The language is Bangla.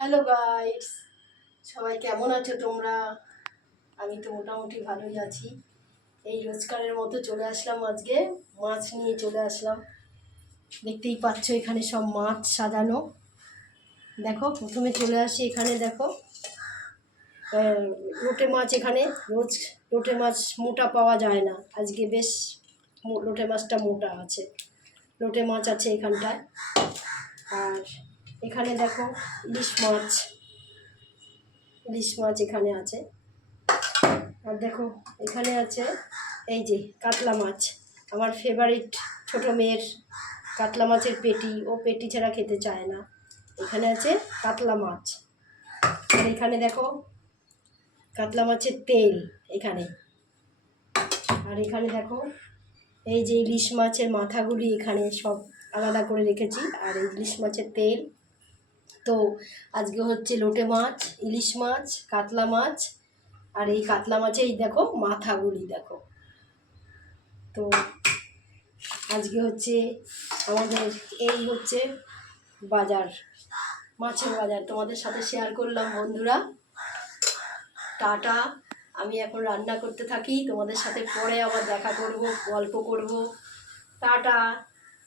হ্যালো গাইস, সবাই কেমন আছো তোমরা? আমি তো মোটামুটি ভালোই আছি। এই রোজকারের মতো চলে আসলাম, আজকে মাছ নিয়ে চলে আসলাম। দেখতেই পাচ্ছ এখানে সব মাছ সাজানো। দেখো, প্রথমে চলে আসি এখানে, দেখো লোটে মাছ। এখানে রোজ লোটে মাছ মোটা পাওয়া যায় না, আজকে বেশ লোটে মাছটা মোটা আছে। লোটে মাছ আছে এখানটায়। আর এখানে দেখো ইলিশ মাছ, ইলিশ মাছ এখানে আছে। আর দেখো এখানে আছে এই যে কাতলা মাছ, আমার ফেভারিট ছোট মেয়ের কাতলা মাছের পেটি, ও পেটি ছাড়া খেতে চায় না। এখানে আছে কাতলা মাছ। আর এখানে দেখো কাতলা মাছের তেল এখানে। আর এখানে দেখো এই যে ইলিশ মাছের মাথাগুলি এখানে সব আলাদা করে রেখেছি, আর এই ইলিশ মাছের তেল। তো আজকে হচ্ছে লোটে মাছ, ইলিশ মাছ, কাতলা মাছ। আর এই কাতলা মাছে এই দেখো মাথাগুলি দেখো। তো আজকে হচ্ছে আমাদের এই হচ্ছে বাজার, মাছের বাজার তোমাদের সাথে শেয়ার করলাম বন্ধুরা। টাটা। আমি এখন রান্না করতে থাকি, তোমাদের সাথে পরে আবার দেখা করব, গল্প করব। টাটা।